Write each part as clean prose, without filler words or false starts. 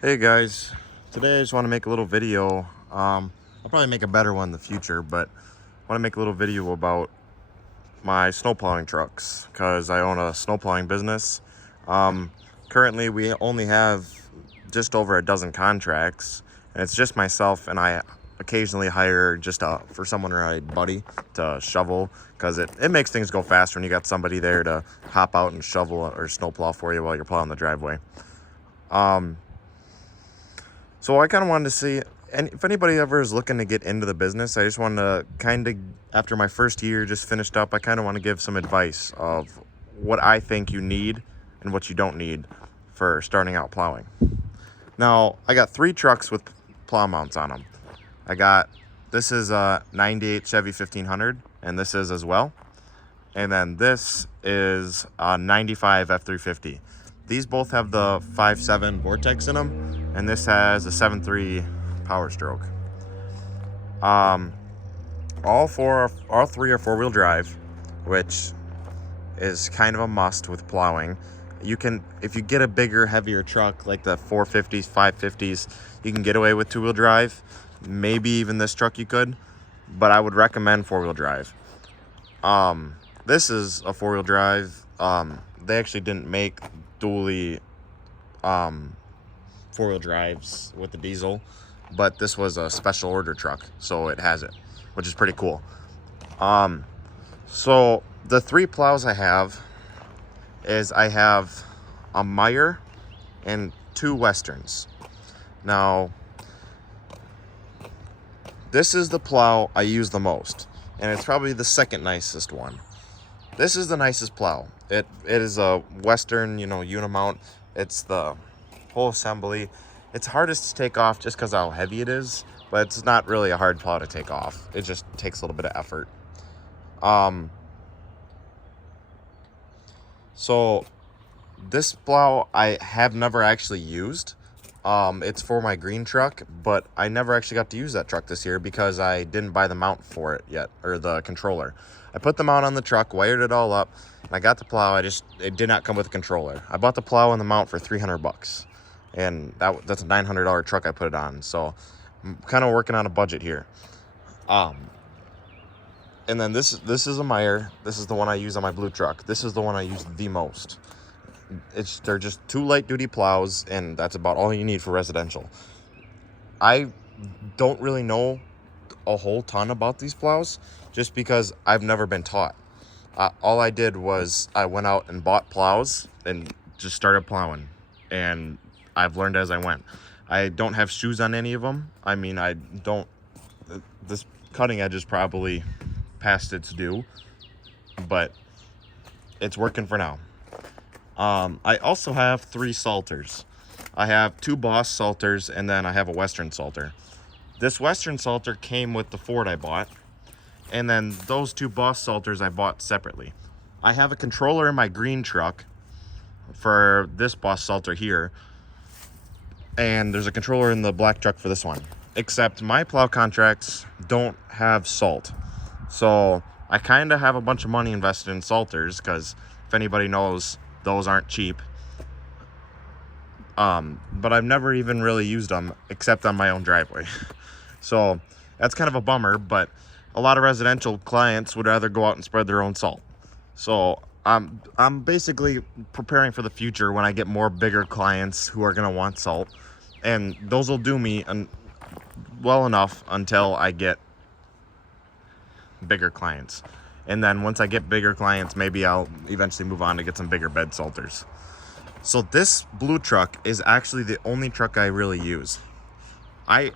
Hey guys, today I just want to make a little video. I'll probably make a better one in the future, but I want to make a little video about my snow plowing trucks because I own a snow plowing business. Currently, we only have just over a dozen contracts, and it's just myself, and I occasionally hire just for someone or a buddy to shovel because it makes things go faster when you got somebody there to hop out and shovel or snow plow for you while you're plowing the driveway. So I kind of wanted to see, and if anybody ever is looking to get into the business, I just wanted to kind of, after my first year just finished up, I kind of want to give some advice of what I think you need and what you don't need for starting out plowing. Now, I got 3 trucks with plow mounts on them. This is a 98 Chevy 1500, and this is as well. And then this is a 95 F350. These both have the 5.7 Vortex in them, and this has a 7.3 Power Stroke. All 3 are 4-wheel drive, which is kind of a must with plowing. You can, if you get a bigger, heavier truck like the 450s, 550s, you can get away with 2-wheel drive. Maybe even this truck you could, but I would recommend 4-wheel drive. This is a 4-wheel drive. They actually didn't make dually 4-wheel drives with the diesel, but this was a special order truck, so it has it, which is pretty cool. So the 3 plows I have a Meyer and 2 Westerns. Now, this is the plow I use the most, and it's probably the second nicest one. This is the nicest plow. It is a Western, unimount. It's the whole assembly. It's hardest to take off just because how heavy it is, but it's not really a hard plow to take off. It just takes a little bit of effort. So this plow I have never actually used. It's for my green truck, but I never actually got to use that truck this year because I didn't buy the mount for it yet, or the controller. I put the mount on the truck, wired it all up, and I got the plow. It did not come with a controller. I bought the plow and the mount for $300, and that's a $900 truck I put it on. So I'm kind of working on a budget here. And then this is a Meyer. This is the one I use on my blue truck. This is the one I use the most. They're just 2 light duty plows, and that's about all you need for residential. I don't really know a whole ton about these plows just because I've never been taught. All I did was I went out and bought plows and just started plowing, and I've learned as I went. I don't have shoes on any of them. I mean, this cutting edge is probably past its due, but it's working for now. I also have 3 salters. I have 2 Boss salters, and then I have a Western salter. This Western salter came with the Ford I bought, and then those 2 Boss salters I bought separately. I have a controller in my green truck for this Boss salter here, and there's a controller in the black truck for this one. Except my plow contracts don't have salt. So I kind of have a bunch of money invested in salters because if anybody knows, those aren't cheap. But I've never even really used them except on my own driveway. So that's kind of a bummer, but a lot of residential clients would rather go out and spread their own salt. So I'm basically preparing for the future when I get more bigger clients who are going to want salt. And those will do me well enough until I get bigger clients. And then once I get bigger clients, maybe I'll eventually move on to get some bigger bed salters. So this blue truck is actually the only truck I really use. I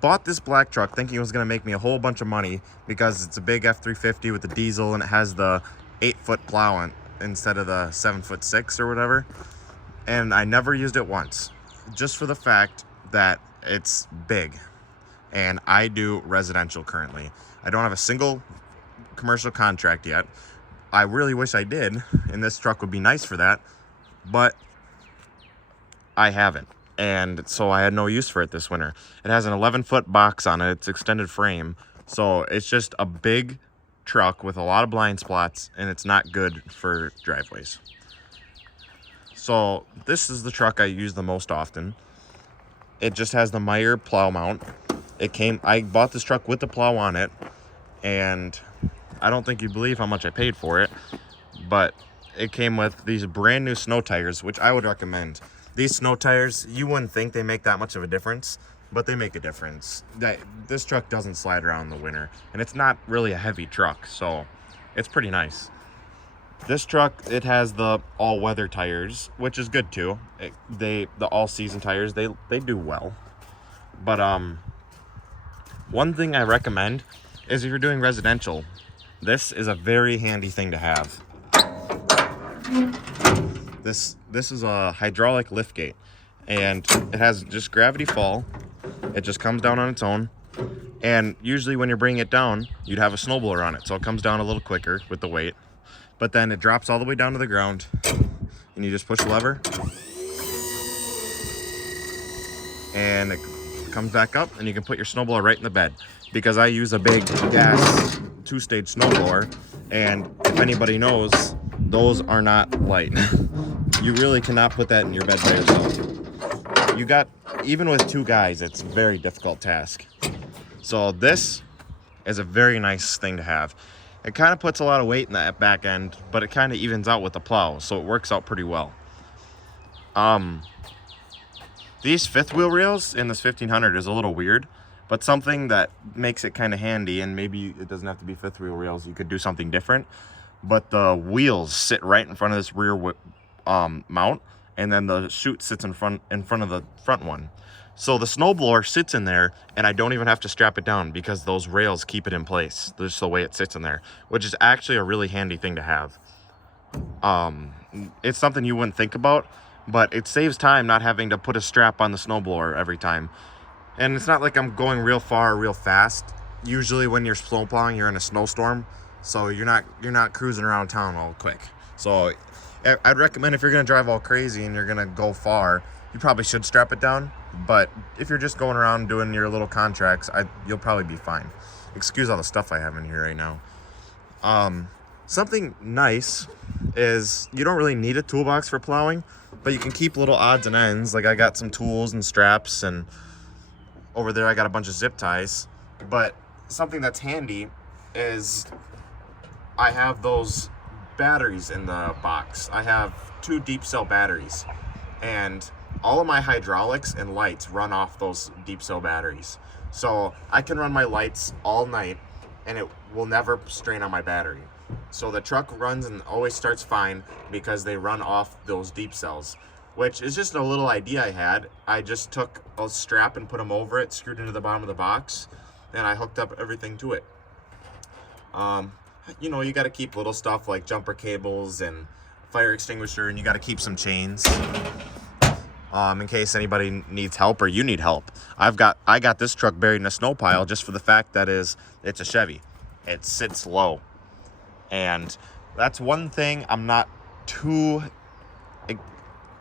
bought this black truck thinking it was going to make me a whole bunch of money because it's a big F350 with the diesel, and it has the 8-foot plow instead of the 7'6" or whatever. And I never used it once, just for the fact that it's big. And I do residential currently. I don't have a single commercial contract yet. I really wish I did, and this truck would be nice for that, but I haven't, and so I had no use for it this winter. It has an 11-foot box on it. It's extended frame, so it's just a big truck with a lot of blind spots, and it's not good for driveways. So this is the truck I use the most often. it just has the Meyer plow mount. I bought this truck with the plow on it, and I don't think you believe how much I paid for it, but it came with these brand new snow tires, which I would recommend. These snow tires, you wouldn't think they make that much of a difference, but they make a difference. This truck doesn't slide around in the winter, and it's not really a heavy truck, so it's pretty nice. This truck, it has the all-weather tires, which is good too. The all-season tires, they do well. But one thing I recommend is if you're doing residential, this is a very handy thing to have. This is a hydraulic lift gate, and it has just gravity fall. It just comes down on its own, and usually when you're bringing it down, you'd have a snowblower on it, so it comes down a little quicker with the weight. But then it drops all the way down to the ground, and you just push the lever, and it comes back up, and you can put your snowblower right in the bed. Because I use a big gas 2-stage snowblower, and if anybody knows, those are not light. You really cannot put that in your bed by yourself. Even with 2 guys, it's a very difficult task. So this is a very nice thing to have. It kind of puts a lot of weight in that back end, but it kind of evens out with the plow, so it works out pretty well. These 5th wheel rails in this 1500 is a little weird, but something that makes it kind of handy, and maybe it doesn't have to be 5th wheel rails, you could do something different, but the wheels sit right in front of this rear mount, and then the chute sits in front of the front one. So the snowblower sits in there, and I don't even have to strap it down because those rails keep it in place. Just the way it sits in there, which is actually a really handy thing to have. It's something you wouldn't think about, but it saves time not having to put a strap on the snowblower every time. And it's not like I'm going real far, real fast. Usually when you're snow plowing, you're in a snowstorm, so you're not cruising around town all quick. So I'd recommend if you're gonna drive all crazy and you're gonna go far, you probably should strap it down. But if you're just going around doing your little contracts, you'll probably be fine. Excuse all the stuff I have in here right now. Something nice is you don't really need a toolbox for plowing, but you can keep little odds and ends. Like I got some tools and straps, and over there I got a bunch of zip ties. But something that's handy is I have those batteries in the box. I have 2 deep cell batteries, and all of my hydraulics and lights run off those deep cell batteries. So I can run my lights all night and it will never strain on my battery. So the truck runs and always starts fine because they run off those deep cells, which is just a little idea I had. I just took a strap and put them over it, screwed into the bottom of the box, and I hooked up everything to it. You know, you got to keep little stuff like jumper cables and fire extinguisher, and you got to keep some chains. In case anybody needs help or you need help. I got this truck buried in a snow pile just for the fact that it's a Chevy. It sits low. And that's one thing I'm not too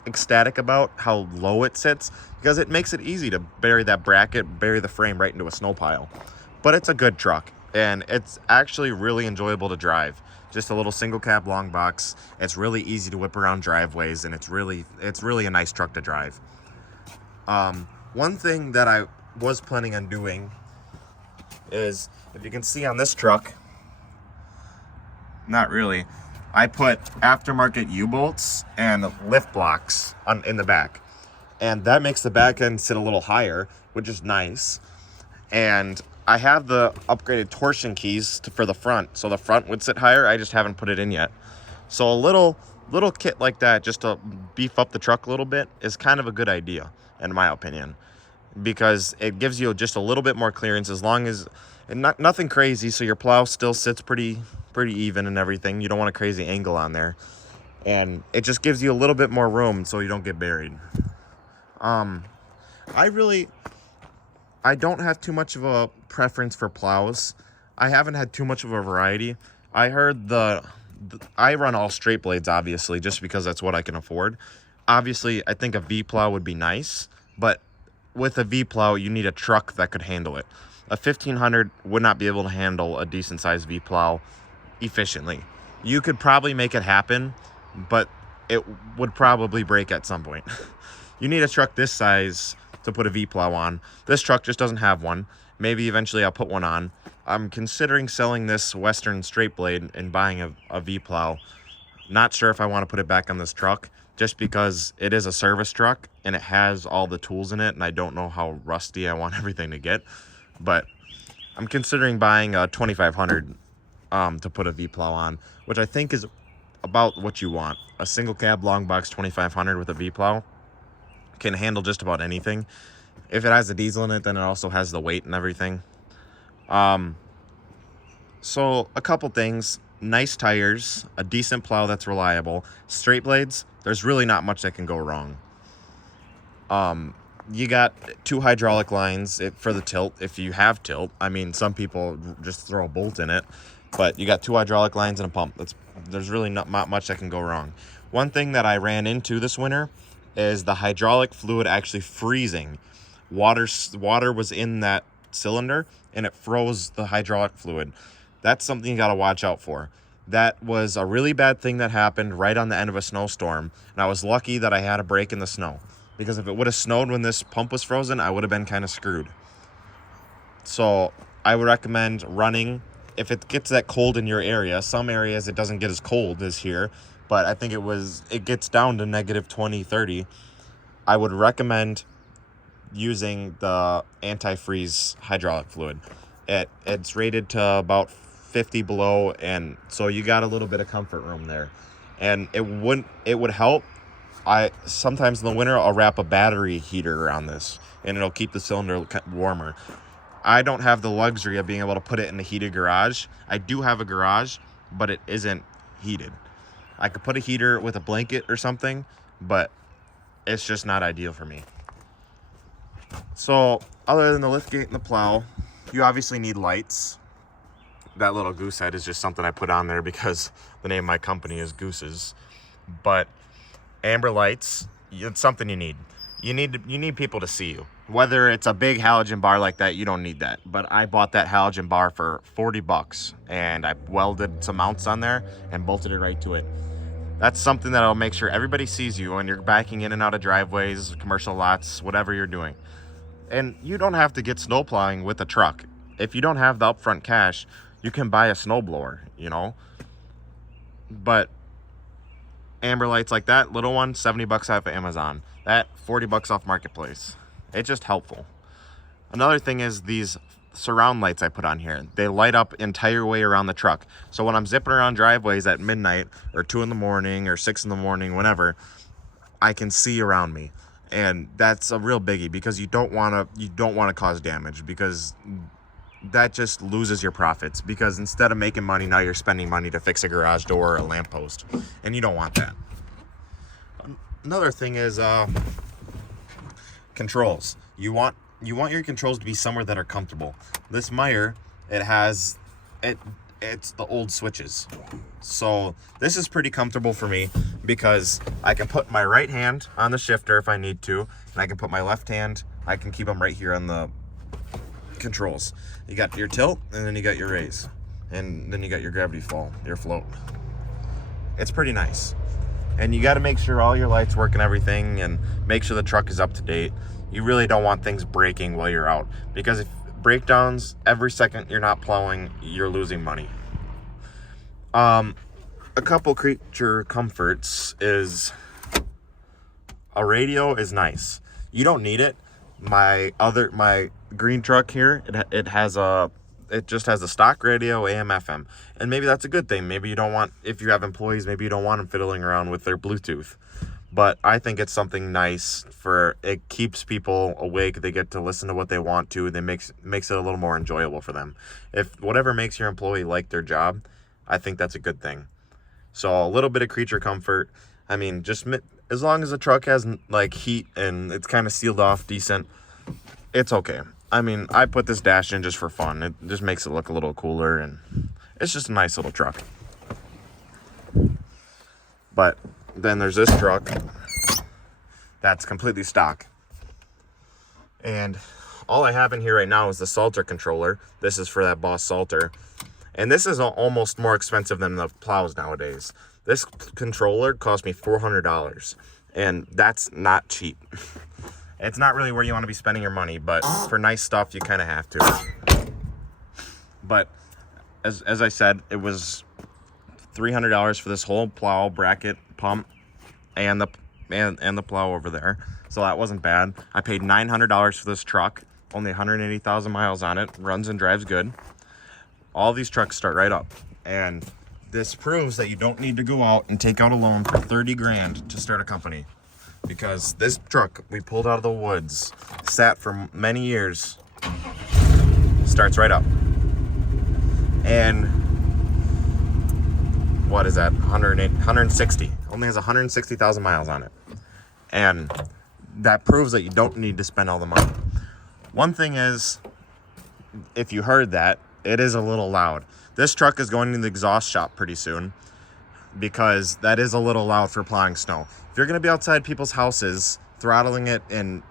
ecstatic about, how low it sits, because it makes it easy to bury that bracket, bury the frame right into a snow pile. But it's a good truck, and it's actually really enjoyable to drive. Just a little single cab long box. It's really easy to whip around driveways, and it's really a nice truck to drive. One thing that I was planning on doing is, if you can see on this truck, not really, I put aftermarket U-bolts and lift blocks in the back, and that makes the back end sit a little higher, which is nice. And I have the upgraded torsion keys for the front, so the front would sit higher. I just haven't put it in yet. So a little kit like that, just to beef up the truck a little bit, is kind of a good idea, in my opinion, because it gives you just a little bit more clearance, as long as nothing crazy, so your plow still sits pretty even and everything. You don't want a crazy angle on there, and it just gives you a little bit more room so you don't get buried. I don't have too much of a preference for plows. I haven't had too much of a variety. I heard I run all straight blades, obviously, just because that's what I can afford. Obviously, I think a V-plow would be nice, but with a V-plow, you need a truck that could handle it. A 1500 would not be able to handle a decent-sized V-plow efficiently. You could probably make it happen, but it would probably break at some point. You need a truck this size to put a V-plow on. This truck just doesn't have one. Maybe eventually I'll put one on. I'm considering selling this Western straight blade and buying a V-plow. Not sure if I want to put it back on this truck, just because it is a service truck and it has all the tools in it, and I don't know how rusty I want everything to get. But I'm considering buying a 2500 to put a V-plow on, which I think is about what you want. A single cab long box 2500 with a V-plow can handle just about anything. If it has a diesel in it, then it also has the weight and everything. So a couple things: nice tires, a decent plow that's reliable, straight blades. There's really not much that can go wrong. You got 2 hydraulic lines for the tilt, if you have tilt. I mean, some people just throw a bolt in it, but you got 2 hydraulic lines and a pump. There's really not much that can go wrong. One thing that I ran into this winter is the hydraulic fluid actually freezing. Water was in that cylinder and it froze the hydraulic fluid. That's something you got to watch out for. That was a really bad thing that happened right on the end of a snowstorm, and I was lucky that I had a break in the snow, because if it would have snowed when this pump was frozen, I would have been kind of screwed. So I would recommend running if it gets that cold in your area. Some areas it doesn't get as cold as here, but I think it gets down to negative 20, 30. I would recommend using the antifreeze hydraulic fluid. It's rated to about 50 below, and so you got a little bit of comfort room there. And it would help. Sometimes in the winter I'll wrap a battery heater around this, and it'll keep the cylinder warmer. I don't have the luxury of being able to put it in a heated garage. I do have a garage, but it isn't heated. I could put a heater with a blanket or something, but it's just not ideal for me. So other than the liftgate and the plow, you obviously need lights. That little goose head is just something I put on there because the name of my company is Gooses. But amber lights, it's something you need. You need people to see you. Whether it's a big halogen bar like that, you don't need that. But I bought that halogen bar for $40, and I welded some mounts on there and bolted it right to it. That's something that'll make sure everybody sees you when you're backing in and out of driveways, commercial lots, whatever you're doing. And you don't have to get snow plowing with a truck. If you don't have the upfront cash, you can buy a snowblower, But amber lights like that, little one, $70 off of Amazon. That, $40 off Marketplace. It's just helpful. Another thing is these surround lights I put on here. They light up entire way around the truck. So when I'm zipping around driveways at midnight or 2 in the morning or 6 in the morning, whenever, I can see around me. And that's a real biggie, because you don't want to cause damage, because that just loses your profits. Because instead of making money, now you're spending money to fix a garage door or a lamppost, and you don't want that. Another thing is controls. You want your controls to be somewhere that are comfortable. This Meyer, it's the old switches. So this is pretty comfortable for me, because I can put my right hand on the shifter if I need to, and I can put my left hand, I can keep them right here on the controls. You got your tilt, and then you got your raise, and then you got your gravity fall, your float. It's pretty nice. And you got to make sure all your lights work and everything, and make sure the truck is up to date. You really don't want things breaking while you're out, because if breakdowns, every second you're not plowing, you're losing money. A couple creature comforts is a radio is nice. You don't need it. My green truck here, it just has a stock radio, AM, FM. And maybe that's a good thing. Maybe you don't want, if you have employees, maybe you don't want them fiddling around with their Bluetooth. But I think it's something nice it keeps people awake. They get to listen to what they want to. It makes it a little more enjoyable for them. If whatever makes your employee like their job, I think that's a good thing. So a little bit of creature comfort. I mean, just as long as the truck has like heat and it's kind of sealed off decent, it's okay. I mean, I put this dash in just for fun. It just makes it look a little cooler, and it's just a nice little truck. But then there's this truck that's completely stock. And all I have in here right now is the Salter controller. This is for that Boss Salter. And this is almost more expensive than the plows nowadays. This controller cost me $400. And that's not cheap. It's not really where you want to be spending your money, but for nice stuff, you kind of have to. But as I said, it was $300 for this whole plow, bracket, pump, and the plow over there. So that wasn't bad. I paid $900 for this truck, only 180,000 miles on it, runs and drives good. All these trucks start right up. And this proves that you don't need to go out and take out a loan for 30 grand to start a company. Because this truck we pulled out of the woods, sat for many years, starts right up. And what is that? 160. Only has 160,000 miles on it. And that proves that you don't need to spend all the money. One thing is, if you heard that, it is a little loud. This truck is going to the exhaust shop pretty soon because that is a little loud for plowing snow. If you're going to be outside people's houses, throttling it and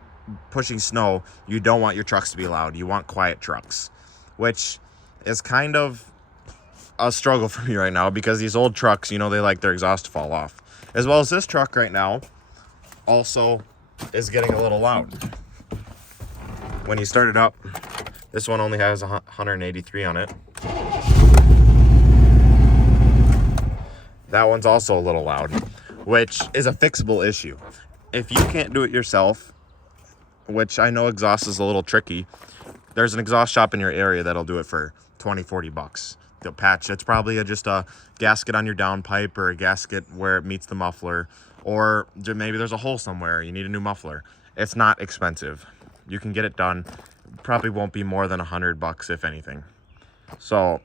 pushing snow, you don't want your trucks to be loud. You want quiet trucks, which is kind of a struggle for me right now because these old trucks, you know, they like their exhaust to fall off. As well as this truck right now also is getting a little loud. When you start it up, this one only has 183 on it. That one's also a little loud, which is a fixable issue. If you can't do it yourself, which I know exhaust is a little tricky, there's an exhaust shop in your area that'll do it for 20-40 bucks. They'll patch. It's probably just a gasket on your downpipe or a gasket where it meets the muffler, or maybe there's a hole somewhere you need a new muffler. It's not expensive. You can get it done. Probably won't be more than 100 bucks if anything. So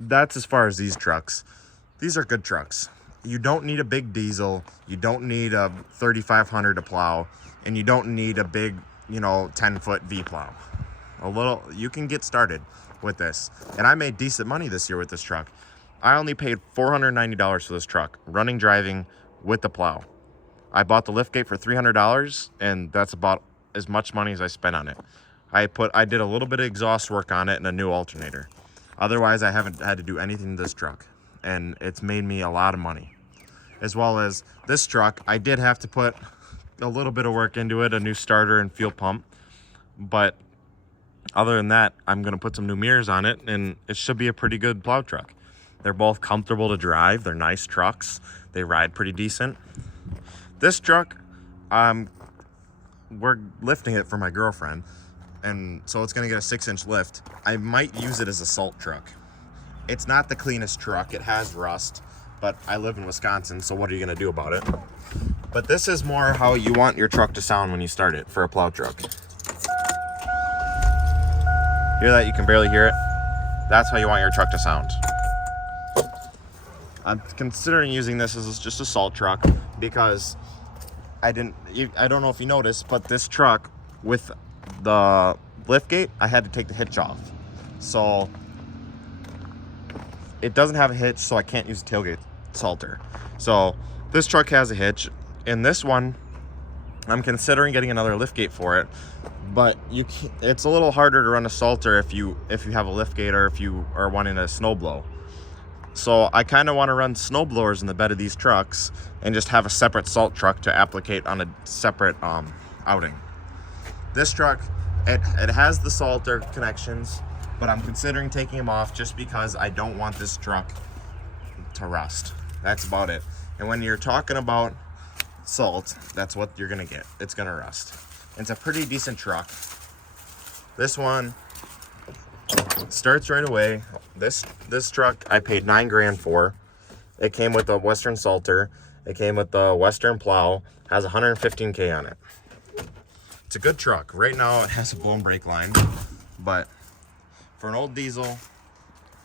that's as far as these trucks. These are good trucks. You don't need a big diesel. You don't need a 3500 to plow, and you don't need a big, 10-foot V plow. You can get started with this. And I made decent money this year with this truck. I only paid $490 for this truck, running, driving with the plow. I bought the liftgate for $300, and that's about as much money as I spent on it. I did a little bit of exhaust work on it and a new alternator. Otherwise, I haven't had to do anything to this truck, and it's made me a lot of money. As well as this truck, I did have to put a little bit of work into it, a new starter and fuel pump, but other than that, I'm going to put some new mirrors on it, and it should be a pretty good plow truck. They're both comfortable to drive. They're nice trucks. They ride pretty decent. This truck, we're lifting it for my girlfriend, and so it's going to get a 6-inch lift. I might use it as a salt truck. It's not the cleanest truck. It has rust, but I live in Wisconsin, so what are you going to do about it? But this is more how you want your truck to sound when you start it for a plow truck. Hear that? You can barely hear it. That's how you want your truck to sound. I'm considering using this as just a salt truck because I don't know if you noticed, but this truck with the liftgate, I had to take the hitch off. So it doesn't have a hitch, so I can't use a tailgate salter. So this truck has a hitch, and this one, I'm considering getting another liftgate for it, but it's a little harder to run a salter if you have a liftgate or if you are wanting a snow blow. So I kind of want to run snow blowers in the bed of these trucks and just have a separate salt truck to applicate on a separate outing. This truck, it has the salter connections, but I'm considering taking them off just because I don't want this truck to rust. That's about it. And when you're talking about salt, that's what you're gonna get. It's gonna rust. It's a pretty decent truck. This one starts right away. This truck I paid $9 grand for. It came with a Western Salter. It came with the Western plow. Has 115K on it. It's a good truck. Right now it has a blown brake line, but for an old diesel,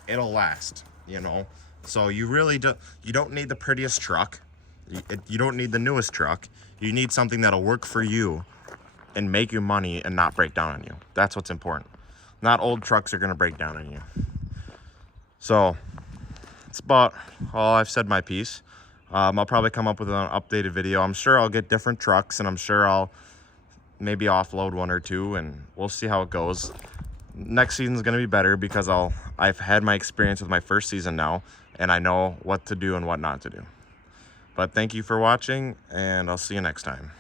it'll last, So you really don't need the prettiest truck. You don't need the newest truck. You need something that'll work for you and make you money and not break down on you. That's what's important. Not old trucks are going to break down on you. So it's about all. I've said my piece. I'll probably come up with an updated video. I'm sure I'll get different trucks, and I'm sure I'll maybe offload one or two, and we'll see how it goes. Next season's going to be better because I've had my experience with my first season now, and I know what to do and what not to do. But thank you for watching, and I'll see you next time.